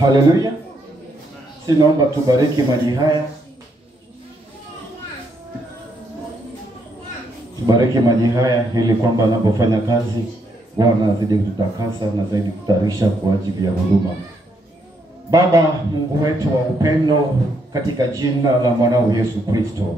Haleluya. Sinaomba tubariki maji haya. Tubariki maji haya ili kwamba anapofanya kazi Bwana azidi kututakasa na zaidi kutayarisha kwa ajili ya huduma. Baba Mungu wetu wa upendo, katika jina la mwanao Yesu Kristo,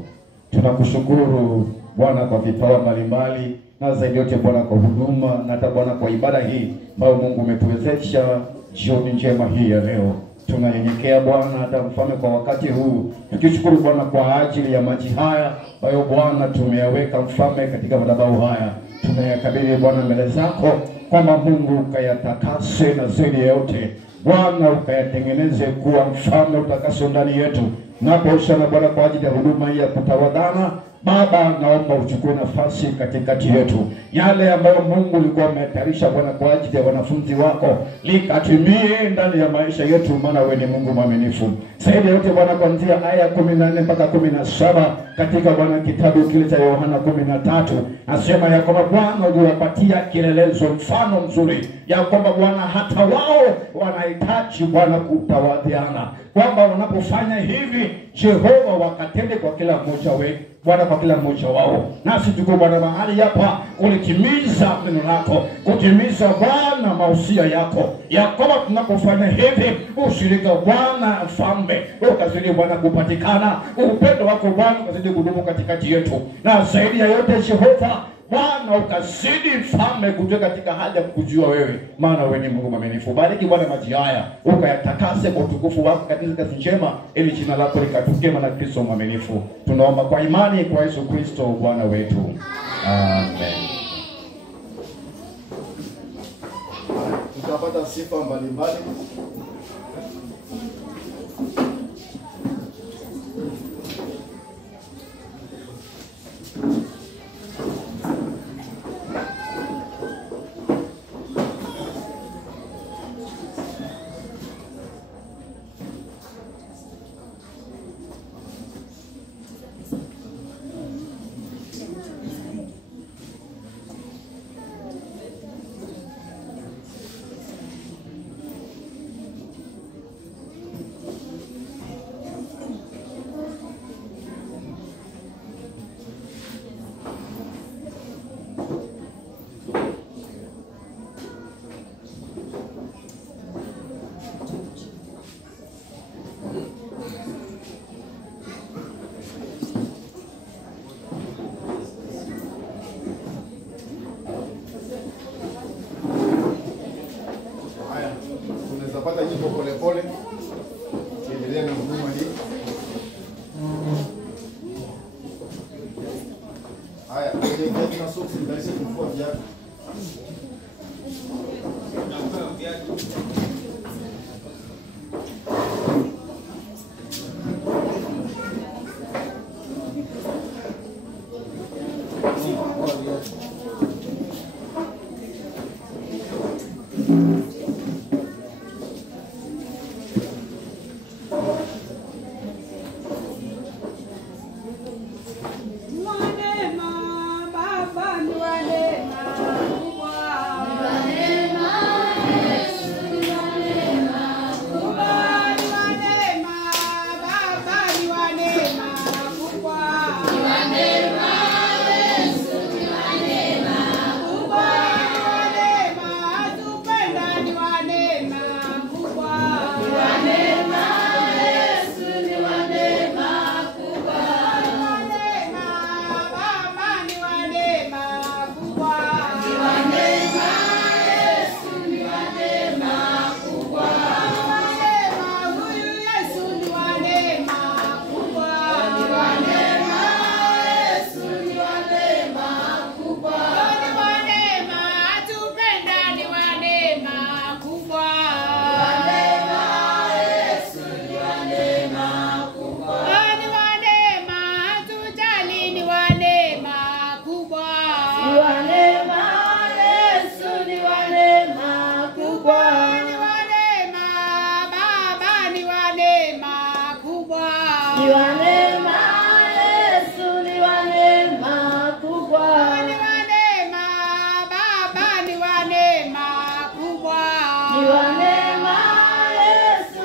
tunakushukuru Bwana kwa vipawa mbalimbali na zaidi yote Bwana kwa huduma na hata Bwana kwa ibada hii ambayo Mungu umetuwezesha jioni njema hii ya leo. Tunanyenyekea Bwana hata Mfalme kwa wakati huu, tukishukuru Bwana kwa ajili ya maji haya ambayo Bwana tumeyaweka Mfalme katika madhabahu haya. Tunayakabidhi Bwana mbele zako kwamba Mungu ukayatakase na zaidi yote Bwana ukayatengeneze kuwa Mfalme utakaso ndani yetu. Naposhana Bwana kwa ajili ya huduma hii ya kutawadhana, Baba naomba uchukue nafasi katikati yetu. Yale ambayo Mungu ulikuwa umetayarisha Bwana kwa ajili ya wanafunzi wako likatimie ndani ya maisha yetu, maana wewe ni Mungu mwaminifu. Zaidi yote Bwana, kuanzia aya 14 mpaka 17 katika Bwana kitabu kile cha Yohana 13 nasema ya kwamba Bwana uliwapatia kielelezo, mfano mzuri ya kwamba Bwana hata wao wanahitaji Bwana kutawadhiana, kwamba wanapofanya hivi Jehova wakatende kwa kila mmoja wetu Bwana, kwa kila mmoja wao. Nasi tuko Bwana mahali hapa kulitimiza neno lako, kutimiza Bwana mausia yako, ya kwamba tunapofanya hivi ushirika Bwana Mfalme ukazidi Bwana kupatikana, upendo wako Bwana ukazidi kudumu katikati yetu, na zaidi ya yote Jehova Bwana ukazidi Mfalme kutoka katika hali ya kukujua wewe, maana wewe ni Mungu mwaminifu. Bariki Bwana maji haya, ukayatakase kwa utukufu wako katika kazi njema, ili jina lako likatukuke, maana Kristo mwaminifu. Tunaomba kwa imani kwa Yesu Kristo Bwana wetu. Amen. Tutapata sifa mbalimbali. Tunapata nyimbo pole pole. Endelea na huduma hii. Haya, ndio tuna soksi ndio kufua viatu. Ni wa neema Yesu.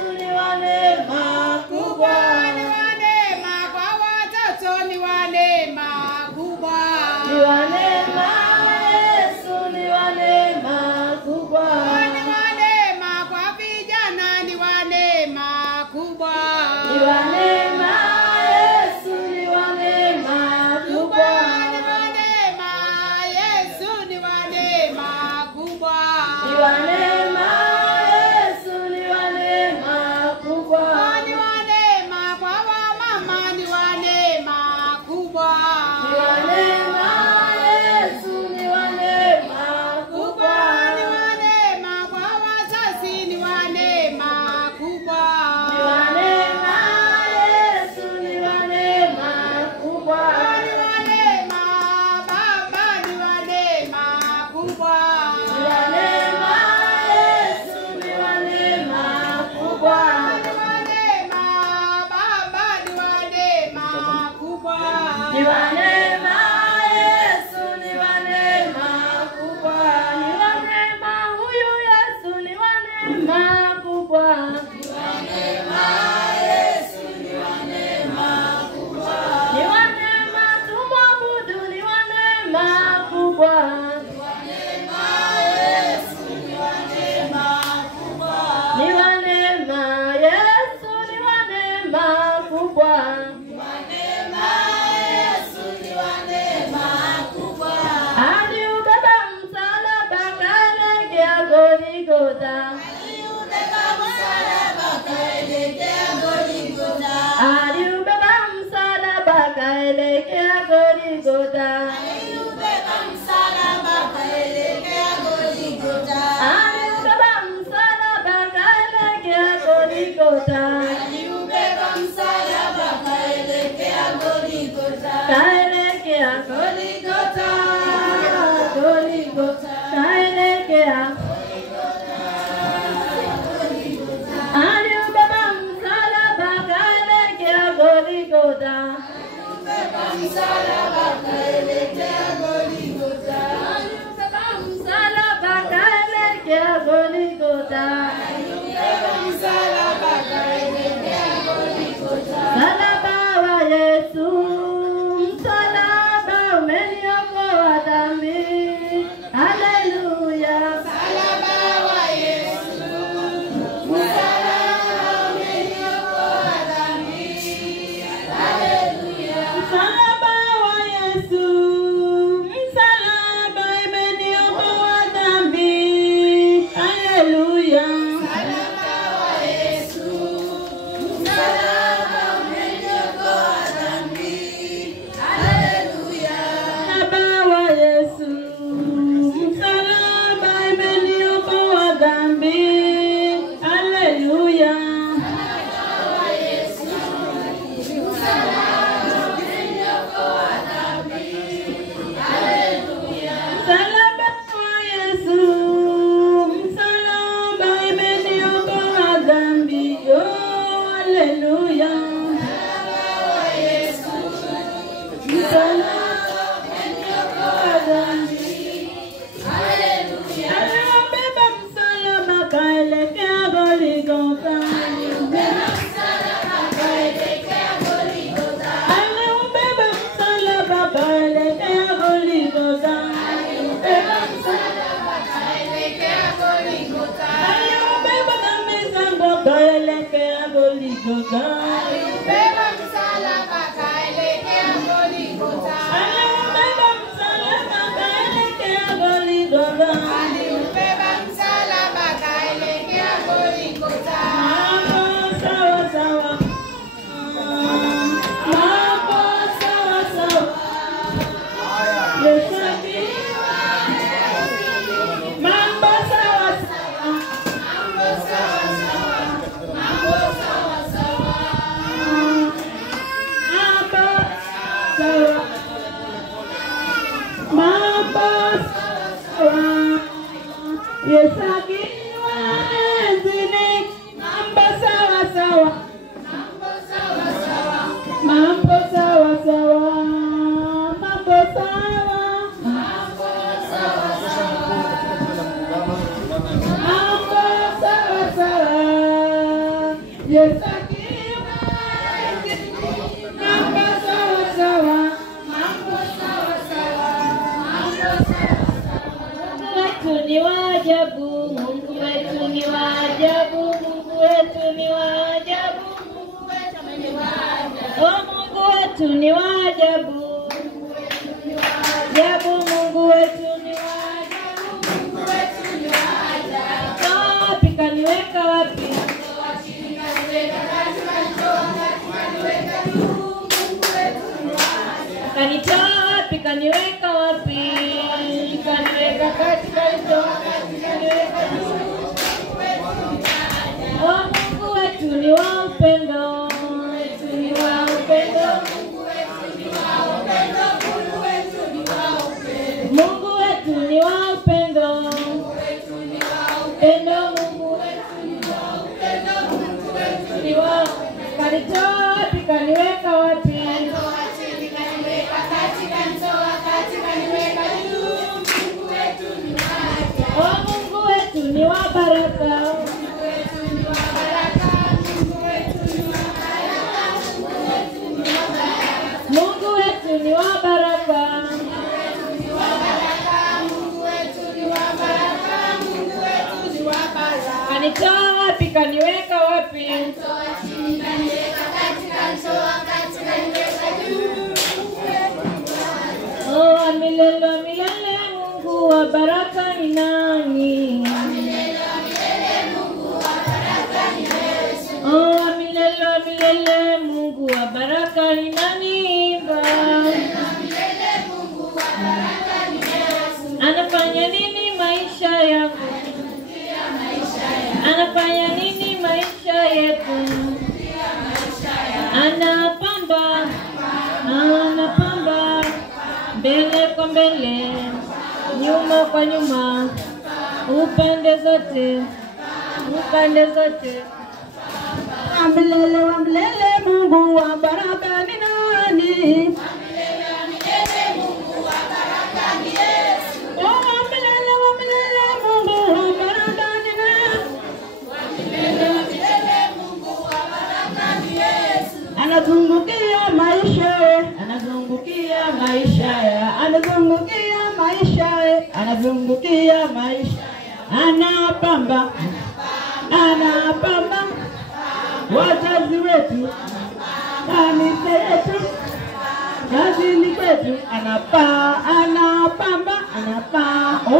aliubeba msalaba kaelekea Golgotha. Aliubeba msalaba kaelekea Golgotha. Aliubeba msalaba kaelekea Golgotha. Aliubeba msalaba kaelekea Golgotha. Kaelekea Golgotha. Golgotha. Kaelekea aliubeba msalaba kaelekea Golgotha. Aliubeba msalaba kaelekea Golgotha. Aliubeba msalaba kaelekea Golgotha. Aliubeba msalaba kaelekea Golgotha. Msalaba wa Yesu, msalaba umeniokoa dhambi. Haleluya. Msalaba wa Yesu, msalaba umeniokoa dhambi. Haleluya. Msalaba wa Yesu, msalaba umeniokoa dhambi. Haleluya. Msalaba wa Yesu, msalaba umeniokoa dhambi. Haleluya. Msalaba wa Yesu, msalaba umeniokoa dhambi. Haleluya. Msalaba wa Yesu, msalaba umeniokoa dhambi. Oh, haleluya. Msalaba umeniokoa dhambi. Aliubeba msalaba kaelekea Golgotha. Aliubeba msalaba kaelekea Golgotha. Aliubeba msalaba kaelekea Golgotha. Aliubeba dhambi zangu kaelekea Golgotha. Aliubeba msalaba kaelekea Golgotha. Aliubeba msalaba kaelekea Golgotha. Aliubeba msalaba kaelekea Golgotha. Sawa sawa. Mambo sawa sawa. Yesu akiwa. Mambo sawa sawa. Mambo sawa sawa. Mambo sawa sawa. Mambo sawa. Mambo sawa. Yesu akiwa enzini. Mambo sawa sawa. Mambo sawa sawa. Mambo sawa sawa. Mambo sawa. Mambo sawa sawa. Mambo sawa sawa. Yesu akiwa enzini. Mambo sawa sawa. Mambo sawa sawa. Mambo sawa sawa. Mungu wetu ni wa ajabu, Mungu wetu ni wa ajabu, Mungu wetu ni wa ajabu, Mungu wetu ni wa ajabu. Oh, Mungu wetu ni wa ajabu. Ajabu, Mungu wetu ni wa ajabu, Mungu wetu ni wa ajabu. Wapi kaniweka wapi? Kanitoa wapi? Kaniweka wapi? Kaniweka kati, kanitoa kati, kaniweka juu. Oh, Mungu wetu ni wa upendo, wetu ni wa upendo. Mungu wetu ni wa upendo, Mungu wetu ni wa upendo. Mungu wetu ni wa upendo, Mungu wetu ni wa upendo. Mungu wetu ni wa upendo, Mungu wetu ni wa upendo. Kanitoa wapi? Kaniweka wapi? Oh, Mungu wetu ni wa baraka. Mungu wetu ni wa baraka. Mungu wetu ni wa baraka. Mungu wetu ni wa baraka. Kanitoa wapi? Kaniweka wapi? Oh, wa milele wa milele, Mungu wa baraka ni nani? Oh, wa milele Mungu mbele, nyuma kwa nyuma, upande zote, upande zote. Wa milele Mungu wa baraka ni nani? Mungu wa baraka ni Yesu. Wa milele Mungu wa baraka ni nani? Mungu wa baraka ni Yesu. Anazungukia maisha, anazungukia maisha, anazungukia maisha, anazungukia maisha, anapamba, anapamba wazazi wetu, kanisa yetu, kazini kwetu, anapamba,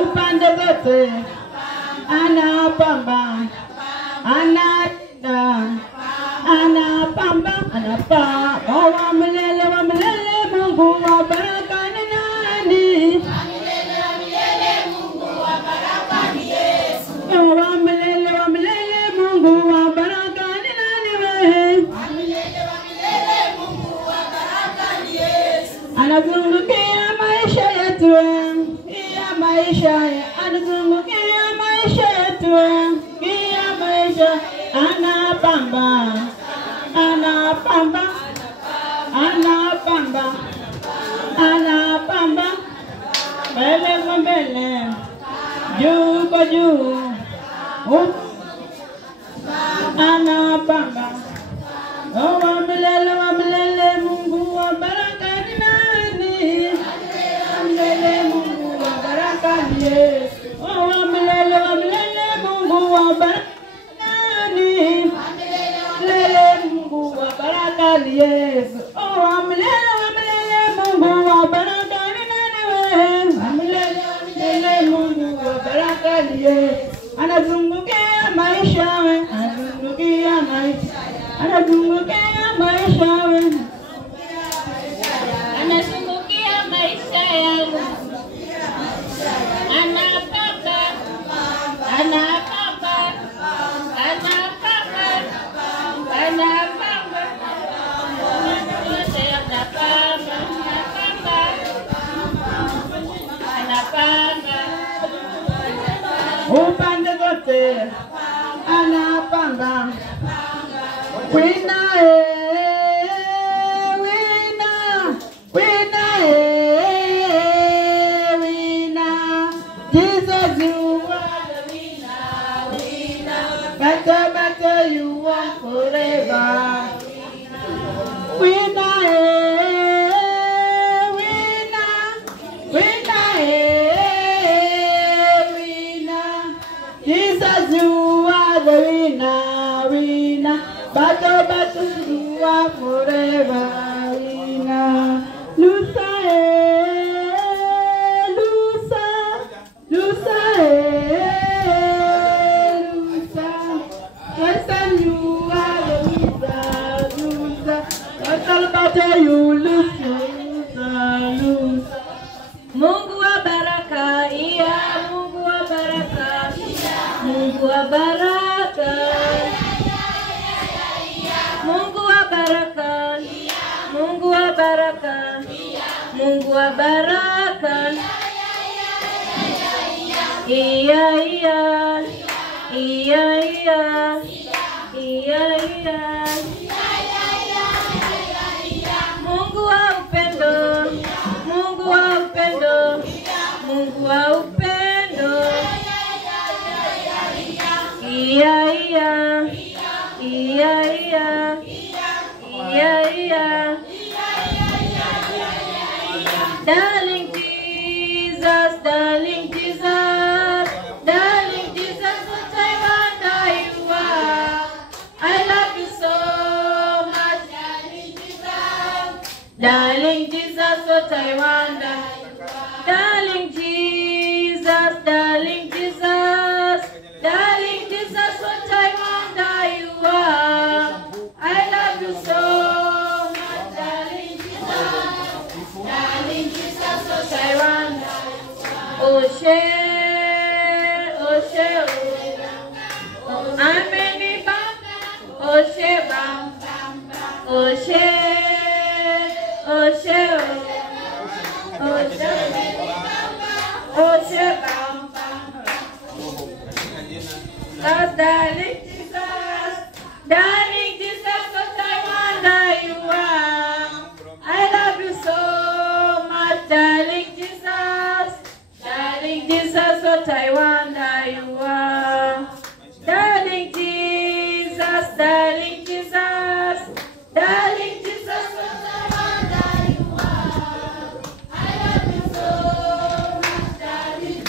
upande zote, anapamba, anaenda, anapamba, wa milele Mungu wa baraka ni nani? Mungu wa baraka ni Yesu. Wa milele Mungu wa baraka ni nani wewe? Mungu wa baraka ni Yesu. Anazungukia maisha yetu, ya maisha, anazungukia maisha yetu, ya maisha, anapamba, anapamba, anapamba, anapamba, mbele kwa mbele, juu kwa juu, anapamba. Wa milele Mungu wa baraka ni nani? Milele Mungu wa baraka ni Yesu. Wa milele Mungu wa baraka ni nani? Milele Mungu wa baraka ni Yesu. Wa milele Mungu wa baraka ni nani wewe? Milele Mungu wa baraka ni Yesu. Anazungukia maisha we, anazungukia maisha, anazungukia maisha we, anazungukia maisha yangu, anapamba, anapamba, anapamba, anapamba, yote anapamba, anapamba, upande zote, anapanga. Wina wina, wina wina, Jesus you are the winner, better you are forever. Wina wina, wina wina, Jesus you are the winner, battle you are forever, winner. Lusa, Lusa, Lusa, Lusa. Listen, you are the loser. Battle you lose, loser. Mungu wa baraka, iya, Mungu wa baraka, Mungu wa baraka. Mungu wa baraka, Mungu wa baraka, Mungu wa baraka. Iya iya, iya iya, iya iya. Mungu wa upendo, Mungu wa upendo, Mungu wa upendo. Iya iya. Iya iya, iya iya, darling Jesus, darling Jesus, darling Jesus, what I wonder you are. I love you so much, darling Jesus, darling Jesus, what I wonder. Darling Jesus, darling Jesus, darling Jesus, what I wonder you are. I love you so much, darling Jesus, darling Jesus, what I wonder. Oh share, oh I'm any bam, oh share bam, oh share, oh share, oh share. darling Jesus, darling Jesus, what I wonder you are. I love you so much, darling Jesus, what I wonder you are. Darling Jesus, darling Jesus, darling Jesus, what I wonder you are. I love you so much, darling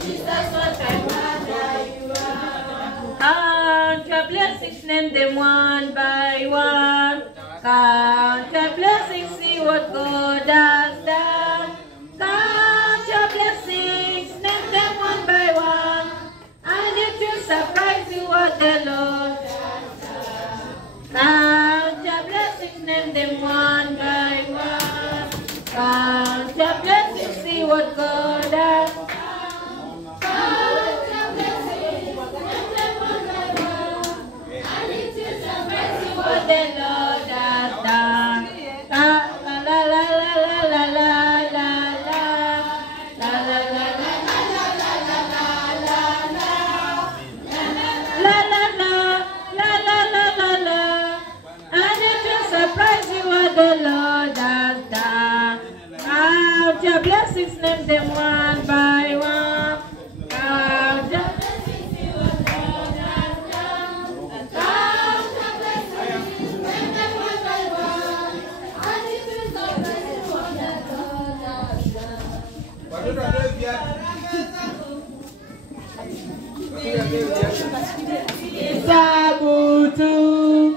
Jesus, what I wonder you are. Count your blessings, name them one by one. Count your blessings, see what God has done. Count your blessings, name them one by one. And it will surprise you what the Lord has done. Count your blessings, name them one by one. Count your blessings, see what God has done. Count your blessings, name them one by one. And it will surprise you what the Lord has done. La la la la la la la la la la la la. The Lord has done. Count your blessings, name them one by one. Count your blessings, see what God has done. Count your blessings, name them one by one. And it will surprise you what the Lord has done. Sabutu.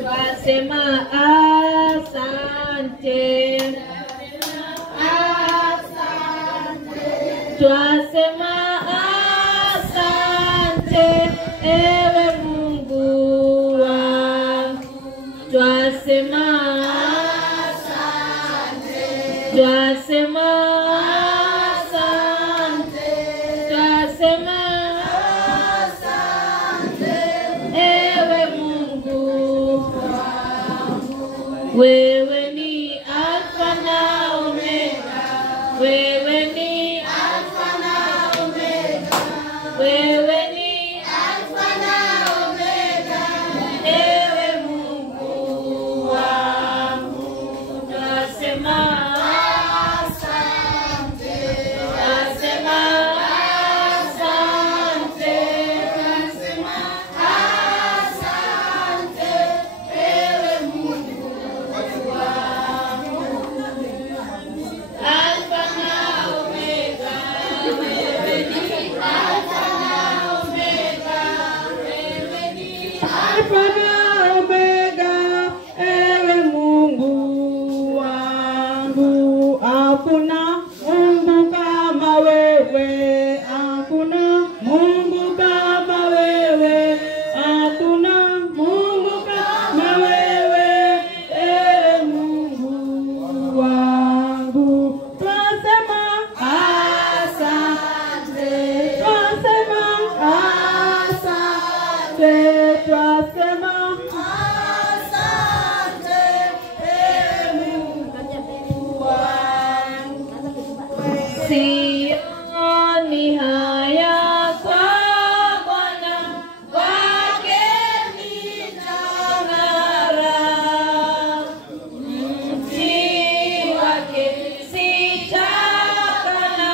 Twasema asante, twasema asante, ewe Mungu wangu. Twasema asante, twasema asante, twasema wewe ni Alfa na Omega, wewe ni Alfa na Omega, wewe ni Alfa na Omega, ewe Mungu wangu. Twasema asante, twasema asante, twasema asante, ewe Mungu. Alfa na Omega, wewe ni Alfa na Omega, wewe ni Alfa na Omega, ewe Mungu wangu. Hakuna Mungu kama wewe, hakuna Mungu kama wewe, hakuna Mungu kama wewe, ewe Mungu wangu. Twasema asante, twasema asante, twasema asante, ewe Mungu wangu. Sioni haya kwa Bwana, kwake nitang'ara. Mti wake sitakana,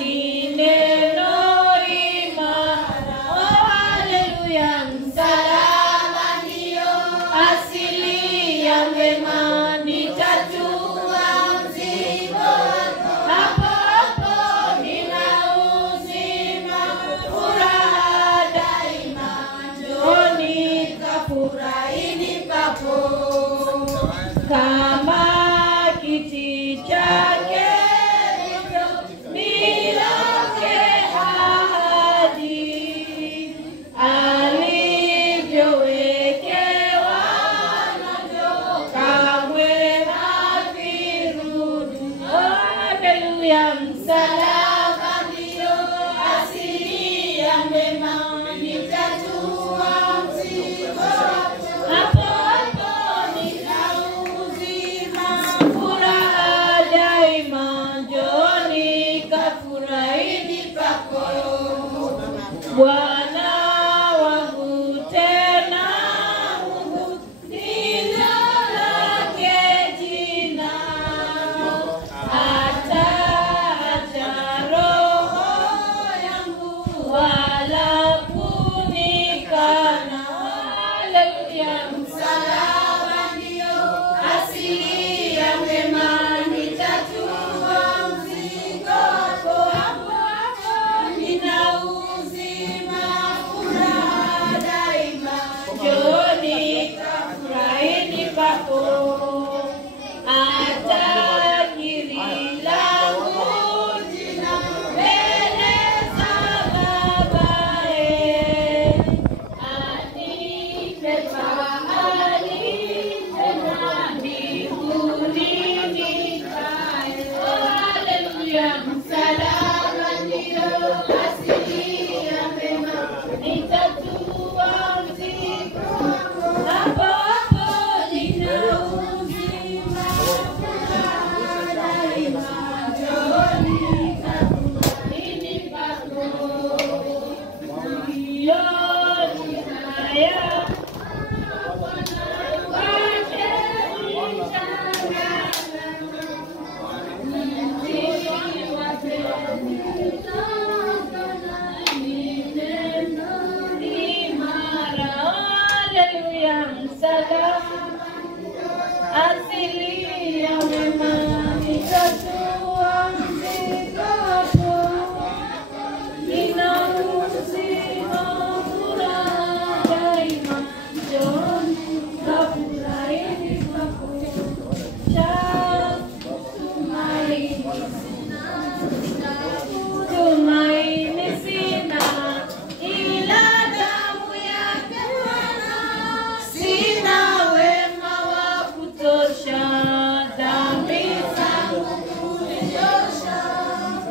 ni neno imara. Oh, haleluya. Msalaba ndio asili ya mema, nitatua mzigo. Hapo hapo nina uzima. Bwana wangu tena Mungu ndilo lake jina, ataacha roho yangu wala kunikana. Haleluya. Msalaba ndio asili ya mema, nitatua mzigo wako hapo hapo, nina uzima, furaha daima. Njooni kafurahini papo, atakiri langu jina mbele za Babae, anipe fahari tena mbinguni nikae. Haleluya. Msalaba ndio asili ya mema, Nitatua mzigo wako hapo hapo, nina uzima, furaha daima. Njooni kafurahini papo, jioni haya wake Haleluya. Msalaba asili ya mema, nitatua mzigo wako, nina uzima, furaha daima. Njooni kafurahini papo, tumaini sina ila damu yake Bwana, sina wema wa kutosha, dhambi zangu kuniosha.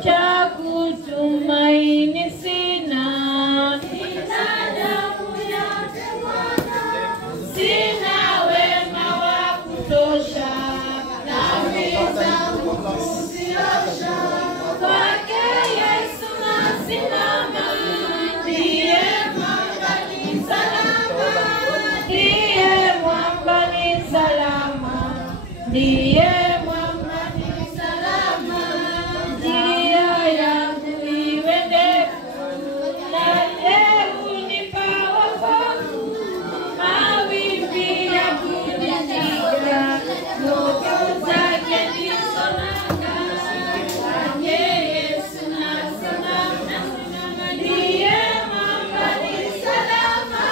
Cha kutumaini sina ila damu yake Bwana, sina wema wa kutosha, dhambi zangu kuziosha. Kwake Yesu nasimama, ndiye mwamba ni salama, ndiye mwamba ni salama, ndiye mwamba ni salama. Njia yangu iwe ndefu na unipa wokovu, mawimbi ya kunipiga, nguvu zake ndizo nanga. Kwake Yesu nasimama, ndiye mwamba ni salama,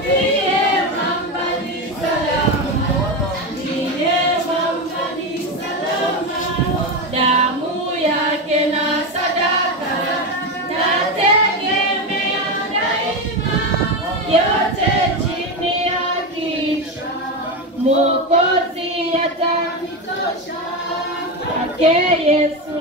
ndiye mwamba ni salama, ndiye mwamba ni salama. Damu yake na sadaka nategemea daima, yote chini ya kisha Mwokozi atanitosha. Kwake Yesu